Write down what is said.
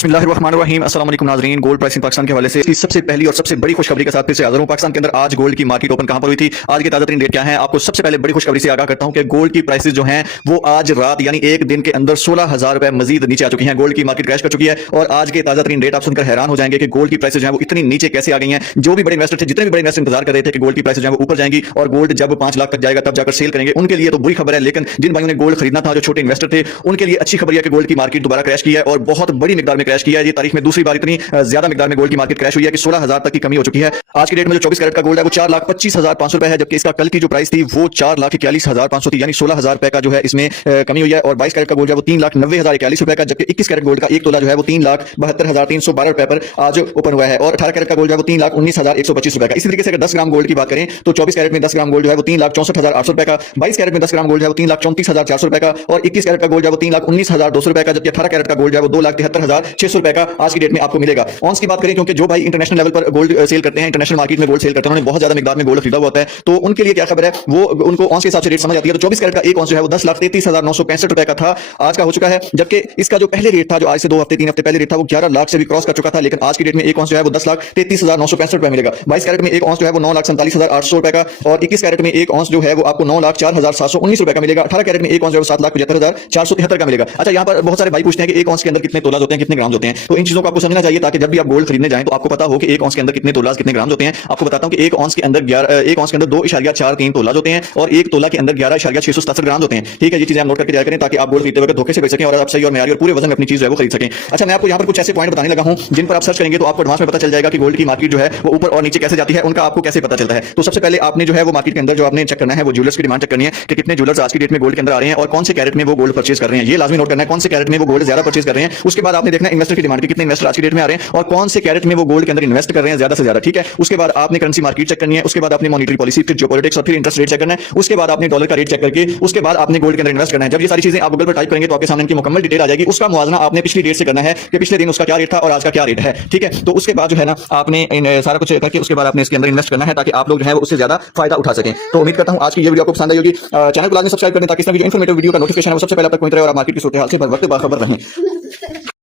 बिस्मिल्लाहिर्रहमानिर्रहीम। अस्सलाम वालेकुम नाज़रीन। गोल्ड प्राइसिंग पाकिस्तान के हवाले से इसकी सबसे पहली और सबसे बड़ी खुशखबरी के साथ फिर से हाजिर हूं। पाकिस्तान के अंदर आज गोल्ड की मार्केट ओपन कहां पर हुई थी, आज के ताजा तरीन रेट क्या है, आपको सबसे पहले बड़ी खुशखबरी से आगाह करता हूं कि गोल्ड की प्राइसेस जो हैं वो आज रात यानी एक दिन के अंदर 16,000 रुपए मजीद नीचे आ चुकी हैं। गोल्ड की मार्केट क्रैश कर चुकी है और आज के ताजा तरीन रेट आप सुनकर हैरान हो जाएंगे कि गोल्ड की प्राइसेस जो है वो इतनी नीचे कैसे आ गई हैं। जो भी बड़े इन्वेस्टर थे, जितने भी बड़े इन्वेस्टर इंतजार कर रहे थे कि गोल्ड की प्राइसेस जो है वो ऊपर जाएंगी और गोल्ड जब 5 लाख तक जाएगा तब जाकर सेल करेंगे, उनके लिए तो बुरी खबर है। लेकिन जिन भाइयों ने गोल्ड खरीदना था, जो छोटे इन्वेस्टर थे, उनके लिए अच्छी खबर है कि गोल्ड की मार्केट दोबारा क्रैश की है और बहुत बड़ी मिकदार में क्रैश किया है। ये तारीख में दूसरी बार इतनी ज्यादा मिकदार में गोल्ड की मार्केट क्रैश हुई है कि 16,000 तक की कमी हो चुकी है। आज की डेट में जो 24 कैरेट का गोल्ड है वो 4,25,500 रुपए है, जबकि इसका कल की जो प्राइस थी वो 4,41,500 थी, यानी 16,000 रुपए का जो है इसमें कमी हुई है। और 22 कैरेट का गोल्ड है वो 3,90,041 रुपए का, जबकि 21 कैरेट गोल्ड का एक तोला जो है वो 3,72,312 रुपए पर आज ओपन हुआ है। और 18 कैरेट का गोल्ड जो है वो 3,19,125 रुपए का। इसी तरीके से अगर 10 ग्राम गोल्ड की बात करें तो 24 कैरेट में 10 ग्राम गोल्ड जो है वो 3,64,800 रुपए का, 22 कैरेट में 10 ग्राम गोल्ड है वो 3,34,400 रुपए का और 21 कैरेट का गोल्ड है वो 3,19,200 रुपए का, जबकि 18 कैरेट का गोल्ड है वो 2,73,600 रुपए का आज की डेट में आपको मिलेगा। ऑन्स की बात करें, क्योंकि जो भाई इंटरनेशनल लेवल पर गोल्ड सेल करते हैं, इंटरनेशनल मार्केट में गोल्ड सेल करते हैं, उन्होंने बहुत ज्यादा मिकदार में गोल्ड खरीदा हुआ होता है, तो उनके लिए क्या खबर है, वो उनको ऑन्स के हिसाब से रेट समझ आती है। तो 24 कैरेट का एक ऑन्स जो है वो 10,33,965 रुपए का था, आज का हो चुका है, जबकि इसका जो पहले रेट था, जो आज से 2 हफ्ते 3 हफ्ते पहले रेट था, वो 11 लाख से भी क्रॉस कर चुका था। लेकिन आज की डेट में एक ऑन्स जो है वो 10,33,965 रुपए मिलेगा। 22 कैरेट में एक ऑन्स जो है वो 9,47,800 रुपए का और 21 कैरेट में एक ऑन्स जो है वो आपको 9,04,719 रुपए का मिलेगा। 18 कैरेट में एक ऑन्स जो है 7,75,473 का मिलेगा। अच्छा, यहाँ पर बहुत सारे भाई पूछते हैं कि एक ऑन्स के अंदर कितने तोलाज होते हैं, कितने ग्राम होते हैं, तो इन चीजों को आपको समझना चाहिए ताकि जब भी आप गोल्ड खरीदने जाएं तो आपको पता हो कि एक ऑन्स के अंदर कितने तोलाज कितने ग्राम होते हैं। आपको बताता हूं कि एक ऑन्स के अंदर 2.43 तोलाज होते हैं और एक तोला के अंदर 11.667 ग्राम होते हैं। ठीक है, ये चीजें आप नोट करके जाया करें ताकि आप गोल्ड खरीदते वक्त धोखे से बच सकें और आप सही और मेयारी और पूरे वजन में अपनी चीज है वो खरीद सकें। अच्छा, मैं आपको यहाँ पर कुछ ऐसे पॉइंट बताने लगा हूं जिन पर आप सर्च करेंगे तो आपको एडवांस में पता चल जाएगा कि गोल्ड की मार्केट जो है वो ऊपर और नीचे कैसे जाती है, उनका आपको कैसे पता चलता है। तो सबसे पहले आपने जो है वो मार्केट के अंदर जो आपने चेक करना है वो ज्वेलर्स की डिमांड चेक करनी है कि कितने ज्वेलर्स आज की डेट में गोल्ड के अंदर आ रहे हैं और कौन से कैरेट में वो गोल्ड परचेज कर रहे हैं। ये लाजमी नोट करना है, कौन से कैरेट में वो गोल्ड ज्यादा परचेज कर रहे हैं। उसके बाद आपने देखना है इन्वेस्टर की डिमांड, कितने इन्वेस्टर आज की डेट में आ रहे हैं और कौन से कैरेट में वो गोल्ड के अंदर इन्वेस्ट कर रहे हैं ज्यादा से ज्यादा। ठीक है, उसके बाद आपने करेंसी मार्केट चेक करनी है, उसके बाद आपने मॉनिटरी पॉलिसी, फिर जियोपॉलिटिक्स और फिर इंटरेस्ट रेट चेक करना है, उसके बाद आपने डॉलर का रेट चेक करके उसके बाद आपने गोल्ड के अंदर इन्वेस्ट करना है। जब ये सारी चीजें आप गूगल पर टाइप करेंगे तो आपके सामने इनकी मुकम्मल डिटेल आ जाएगी। उसका मुआवजा आपने पिछली डेट से करना है कि पिछले दिन उसका क्या रेट था और आज का क्या रेट है। ठीक है, तो उसके बाद जो है ना आपने सारा कुछ करके उसके बाद आपने इसके अंदर इन्वेस्ट करना है ताकि आप लोग जो है वो उससे ज्यादा फायदा उठा सकें। तो उम्मीद करता हूं आज की ये वीडियो आपको पसंद आई होगी। चैनल को लाजमी सब्सक्राइब करें ताकि इस तरह की इन्फॉर्मेटिव वीडियो का नोटिफिकेशन है वो सबसे पहले आप तक पहुंच रहे और आप मार्केट की सूरत हाल से बर वक्त बाखबर रहें।